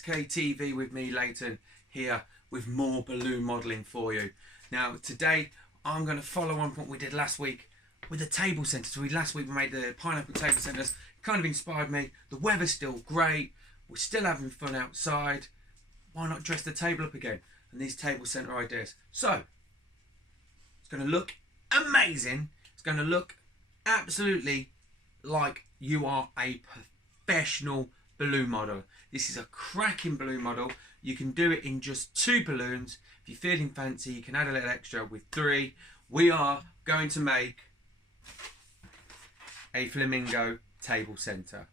NSK TV with me, Leighton, here with more balloon modelling for you. Now today I'm going to follow on from what we did last week with the table centre. So last week we made the pineapple table centres. Kind of inspired me. The weather's still great. We're still having fun outside. Why not dress the table up again? And these table centre ideas. So it's going to look amazing. It's going to look absolutely like you are a professional balloon model. This is a cracking balloon model. You can do it in just 2 balloons. If you're feeling fancy, you can add a little extra with 3. We are going to make a flamingo table centre.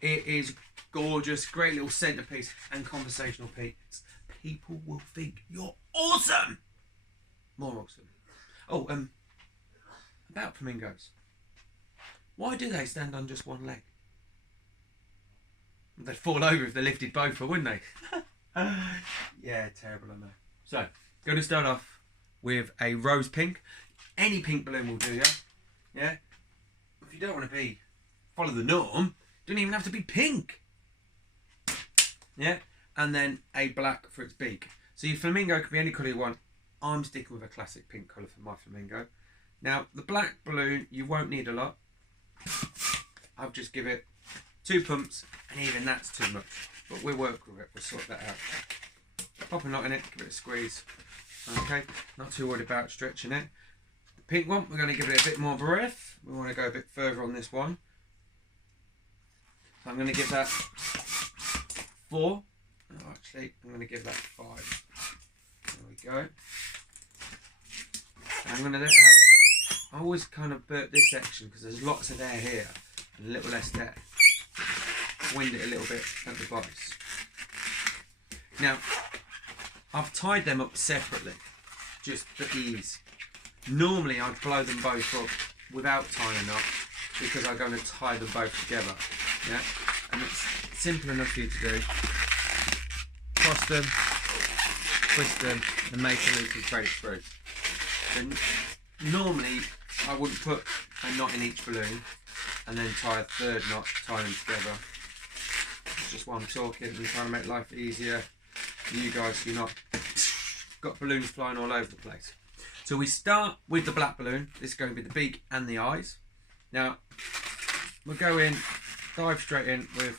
It is gorgeous, great little centerpiece and conversational piece. People will think you're awesome. More awesome. Oh, about flamingos. Why do they stand on just one leg? They'd fall over if they lifted both, wouldn't they? Yeah, terrible, I know. So, going to start off with a rose pink. Any pink balloon will do, yeah? If you don't want to follow the norm, it doesn't even have to be pink. Yeah? And then a black for its beak. So your flamingo can be any colour you want. I'm sticking with a classic pink colour for my flamingo. Now, the black balloon, you won't need a lot. I'll just give it 2 pumps, and even that's too much. But we'll work with it, we'll sort that out. Pop a knot in it, give it a squeeze. Okay, not too worried about stretching it. The pink one, we're going to give it a bit more breath. We want to go a bit further on this one. So I'm going to give that 4. Oh, actually, I'm going to give that 5. There we go. And I'm going to let out. I always kind of burp this section because there's lots of air here and a little less there. Wind it a little bit at the base. Now, I've tied them up separately, just for ease. Normally, I'd blow them both up without tying up because I'm going to tie them both together. Yeah, and it's simple enough for you to do. Cross them, twist them, and make a loop and thread it through. Then normally, I wouldn't put a knot in each balloon and then tie a 3rd knot, tie them together. It's just while I'm talking and trying to make life easier for you guys so you're not got balloons flying all over the place. So we start with the black balloon. This is going to be the beak and the eyes. Now we'll go in, dive straight in with,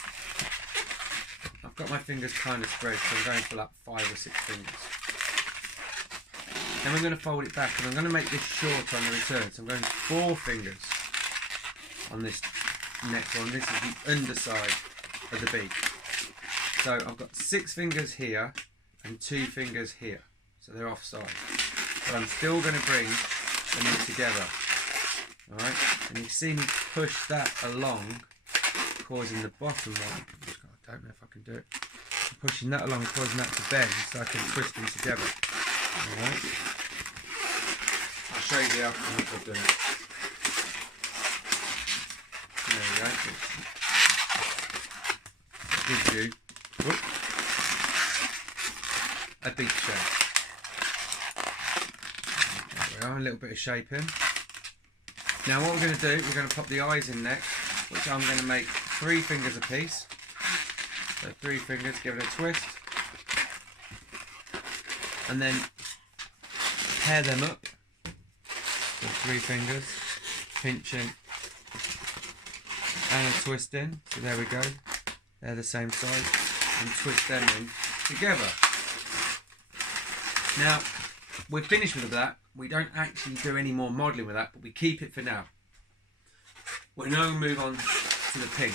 I've got my fingers kind of spread, so I'm going for like 5 or 6 fingers. Then we're going to fold it back and I'm going to make this short on the return. So I'm going 4 fingers on this next one. This is the underside of the beak. So I've got 6 fingers here and 2 fingers here. So they're offside. But I'm still going to bring them in together. Alright? And you see me push that along, causing the bottom one. I don't know if I can do it. I'm pushing that along, causing that to bend so I can twist them together. Alright? I'll show you the outcome once I've done it. There we go. Gives you a beak shape. There we are, a little bit of shaping. Now what we're going to do, we're going to pop the eyes in next, which I'm going to make 3 fingers a piece. So 3 fingers, give it a twist. And then pair them up with 3 fingers, pinching and a twist in. So there we go. They're the same size, and twist them in together. Now, we're finished with that. We don't actually do any more modelling with that, but we keep it for now. We're now going to move on to the pink.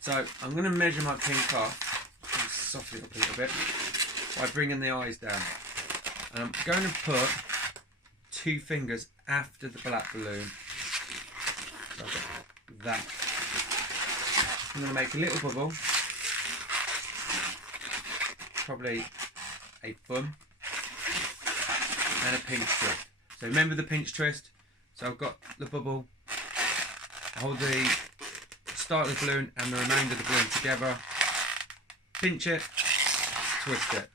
So, I'm going to measure my pink off, and soften it up a little bit, by bringing the eyes down. And I'm going to put 2 fingers after the black balloon. So I've got that. I'm going to make a little bubble, probably a thumb, and a pinch twist. So remember the pinch twist. So I've got the bubble, hold the start of the balloon and the remainder of the balloon together, pinch it, twist it.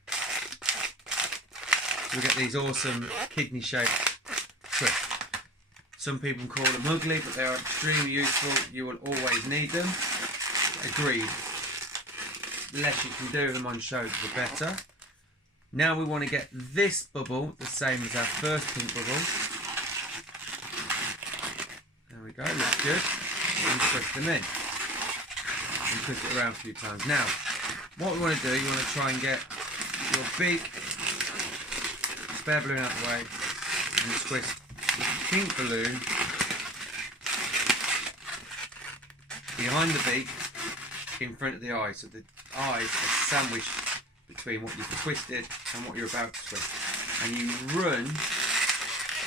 So we get these awesome kidney shaped twists. Some people call them ugly, but they are extremely useful. You will always need them. Agreed. the less you can do of them on show, the better. Now we want to get this bubble the same as our first pink bubble. There we go, looks good. And twist them in. And twist it around a few times. Now, what we want to do, you want to try and get your big spare balloon out of the way and twist the pink balloon behind the beak in front of the eye, so the eyes are sandwiched between what you've twisted and what you're about to twist. And you run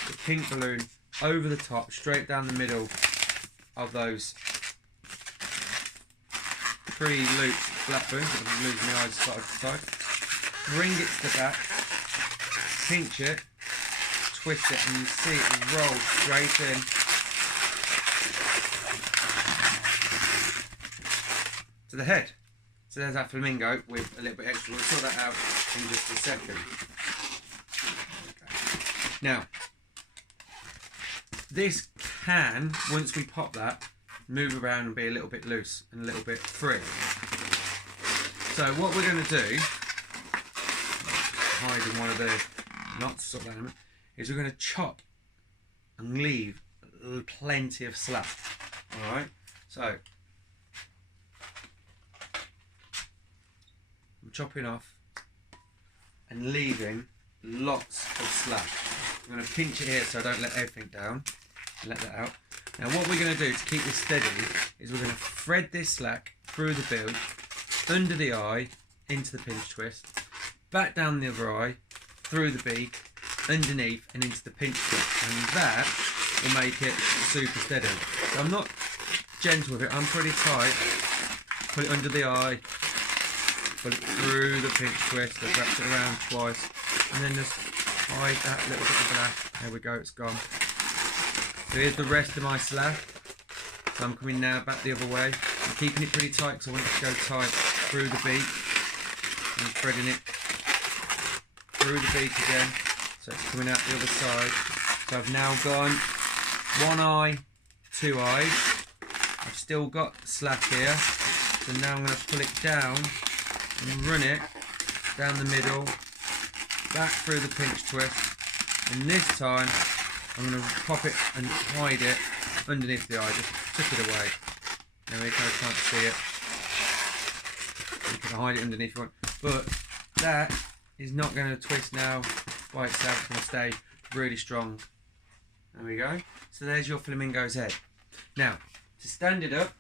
the pink balloon over the top, straight down the middle of those pre-looped black balloons. I'm losing my eyes side to side. Bring it to the back, pinch it, twist it, and you see it roll straight in to the head. So there's our flamingo with a little bit extra. We'll sort that out in just a second. Okay. Now, this can, once we pop that, move around and be a little bit loose and a little bit free. So what we're going to do, hiding one of the knots, sort of element, is we're going to chop and leave plenty of slack. All right. So I'm chopping off and leaving lots of slack. I'm going to pinch it here so I don't let everything down. Let that out. Now what we're going to do to keep this steady is we're going to thread this slack through the bill, under the eye, into the pinch twist, back down the other eye, through the beak, underneath and into the pinch twist, and that will make it super steady. So I'm not gentle with it, I'm pretty tight. Put it under the eye, put it through the pinch twist, I've wrapped it around twice, and then just hide that little bit of black. There we go, it's gone. So here's the rest of my slack. So I'm coming now back the other way. I'm keeping it pretty tight because I want it to go tight through the beak. And threading it through the beak again. So it's coming out the other side. So I've now gone one eye, two eyes. I've still got slack here. So now I'm going to pull it down and run it down the middle, back through the pinch twist. And this time I'm going to pop it and hide it underneath the eye, just tuck it away. There we go, can't see it. You can hide it underneath if you want. But that is not going to twist now by itself, it's going to stay really strong. There we go. So there's your flamingo's head. Now, to stand it up,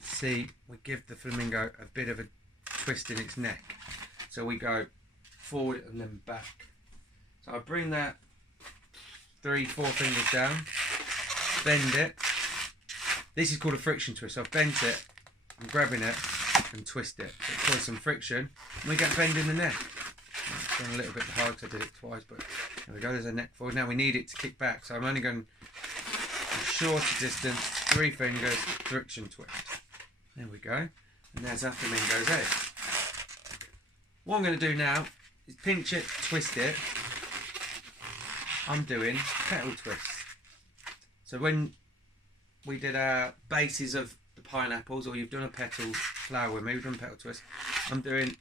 see, we give the flamingo a bit of a twist in its neck. So we go forward and then back. So I bring that 3-4 fingers down, bend it. This is called a friction twist. So I've bent it, I'm grabbing it and twist it. It causes some friction and we get bend in the neck. It's gone a little bit hard because I did it twice, but there we go, there's a neck forward. Now we need it to kick back, so I'm only going a shorter distance, 3 fingers, friction twist. There we go, and there's our flamingo's head. What I'm going to do now is pinch it, twist it. I'm doing petal twists. So when we did our bases of the pineapples, or you've done a petal flower with me, we've done petal twist. I'm doing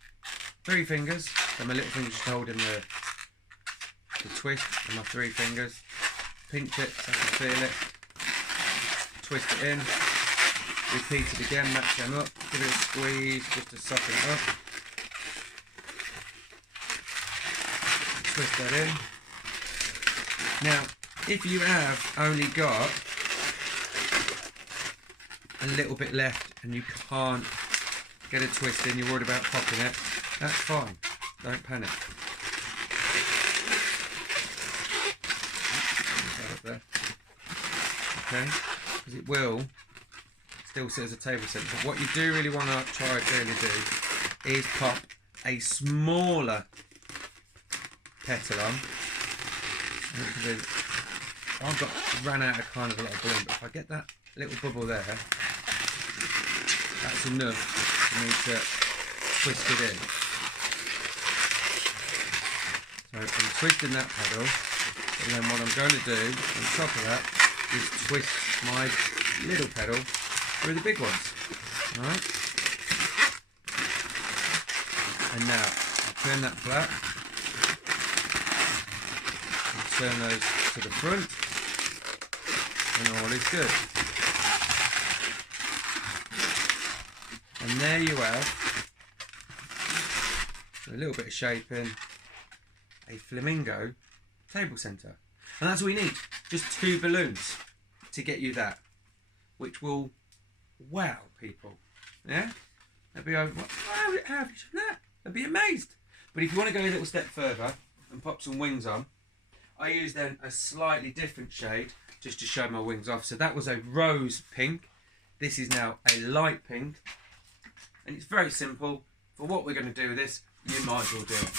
3 fingers, so my little finger's just holding the twist with my 3 fingers. Pinch it so I can feel it. Twist it in. Repeat it again, match them up. Give it a squeeze just to soften it up. Twist that in. Now, if you have only got a little bit left and you can't get a twist in, you're worried about popping it, that's fine. Don't panic. There. Okay, because it will still sit as a table set. But what you do really want to try to really do is pop a smaller petal on. I've ran out of kind of a lot of balloon, but if I get that little bubble there, that's enough for me to twist it in. So I'm twisting that pedal, and then what I'm going to do on top of that is twist my little pedal through the big ones. Alright? And now turn that flat, and turn those to the front, and all is good. And there you have, a little bit of shaping, a Flamingo table centre. And that's all you need, just 2 balloons to get you that, which will wow people. Yeah? They'll be over, how have you done that? They'll be amazed. But if you want to go a little step further and pop some wings on, I use then a slightly different shade just to show my wings off. So that was a rose pink. This is now a light pink. And it's very simple. For what we're going to do with this, you might as well do it.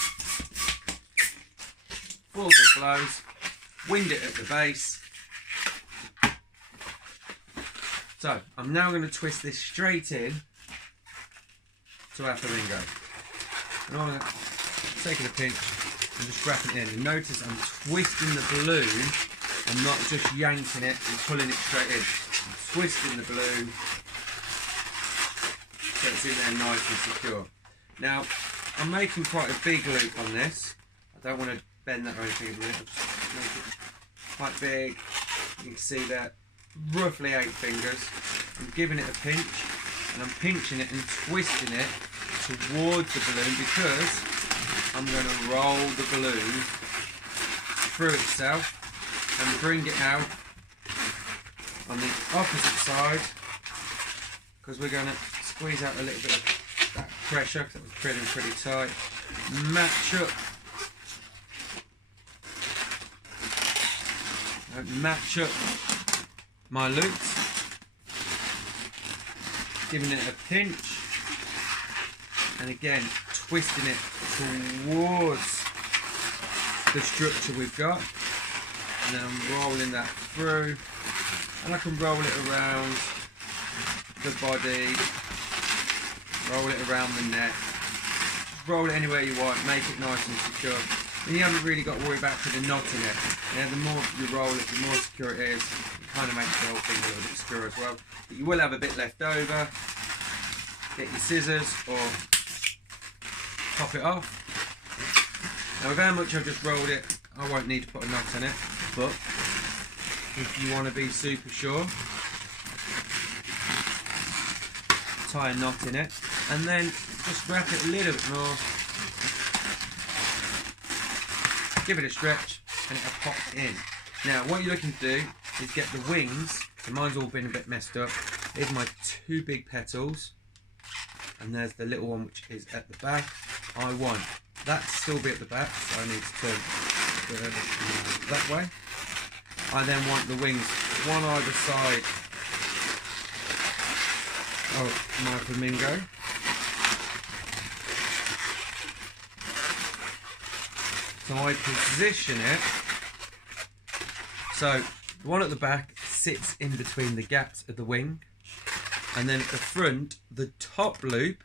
4 good blows. Wind it at the base. So I'm now going to twist this straight in to our Flamingo. And I'm going to take a pinch and just wrap it in. And notice I'm twisting the balloon. I'm not just yanking it and pulling it straight in. I'm twisting the balloon so it's in there nice and secure. Now I'm making quite a big loop on this. I don't want to bend that or anything. I'll just make it quite big. You can see that. Roughly 8 fingers. I'm giving it a pinch and I'm pinching it and twisting it towards the balloon because I'm going to roll the balloon through itself and bring it out on the opposite side because we're going to squeeze out a little bit of that pressure because it was pretty tight. Match up my loops, giving it a pinch and again twisting it towards the structure we've got, and then I'm rolling that through, and I can roll it around the body, roll it around the neck, roll it anywhere you want, make it nice and secure. And you haven't really got to worry about putting a knot in it. Yeah, the more you roll it, the more secure it is. It kind of makes the whole thing a little bit secure as well. But you will have a bit left over. Get your scissors or pop it off. Now with how much I've just rolled it, I won't need to put a knot in it. But if you want to be super sure, tie a knot in it and then just wrap it a little bit more. Give it a stretch and it'll pop in. Now what you're looking to do is get the wings, so mine's all been a bit messed up. Here's my 2 big petals and there's the little one which is at the back. I want that to still be at the back, so I need to turn that way. I then want the wings one either side of my Flamingo. So I position it so the one at the back sits in between the gaps of the wing, and then at the front the top loop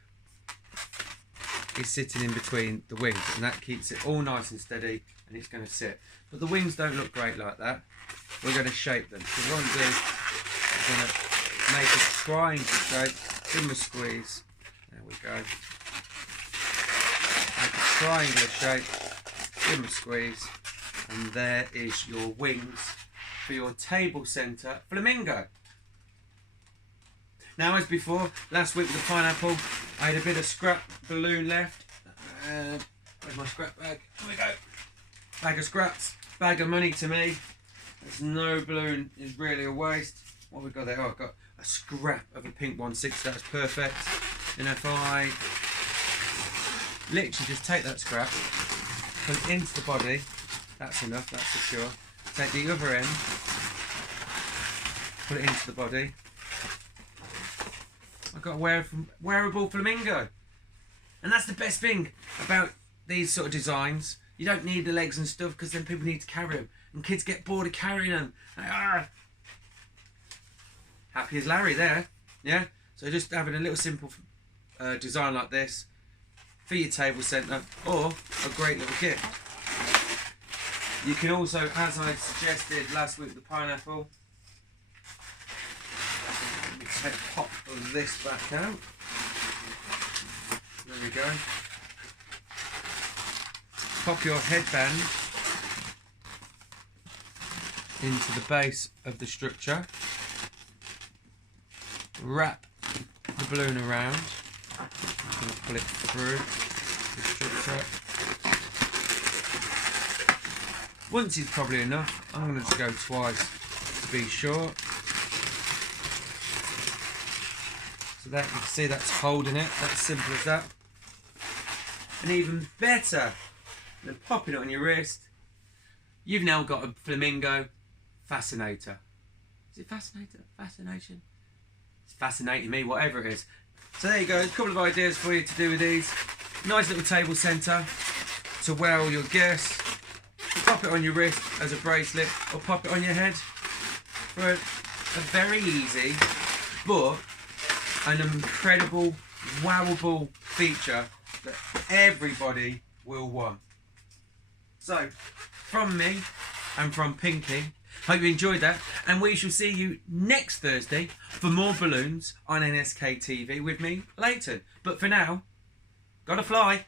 is sitting in between the wings, and that keeps it all nice and steady and it's going to sit. But the wings don't look great like that. We're going to shape them. So what I'm going to do is going to make a triangle shape, give them a squeeze. There we go. Make a triangular shape. Give them a squeeze, and there is your wings for your table centre Flamingo. Now as before, last week with the pineapple, I had a bit of scrap balloon left. Where's my scrap bag? Here we go. Bag of scraps, bag of money to me. There's no balloon is really a waste. What have we got there? Oh, I've got a scrap of a pink 1/6, that's perfect. And if I literally just take that scrap, put it into the body, that's enough, that's for sure. Take the other end, put it into the body. I've got a wearable Flamingo. And that's the best thing about these sort of designs. You don't need the legs and stuff because then people need to carry them. And kids get bored of carrying them. Happy as Larry there. Yeah? So just having a little simple design like this for your table centre, or a great little gift. You can also, as I suggested last week with the pineapple, let me pop this back out. There we go. pop your headband into the base of the structure, wrap the balloon around, and pull it through the structure. Once is probably enough. I'm going to just go twice to be sure. So that you can see that's holding it. That's simple as that. And even better than popping it on your wrist, you've now got a Flamingo fascinator. Is it fascinator? Fascination? It's fascinating me, whatever it is. So there you go, a couple of ideas for you to do with these. Nice little table centre to wear all your gifts. Pop it on your wrist as a bracelet, or pop it on your head for a very easy but an incredible, wowable feature that everybody will want. So, from me and from Pinky, hope you enjoyed that, and we shall see you next Thursday for more balloons on NSK TV with me, Leighton. But for now, gotta fly.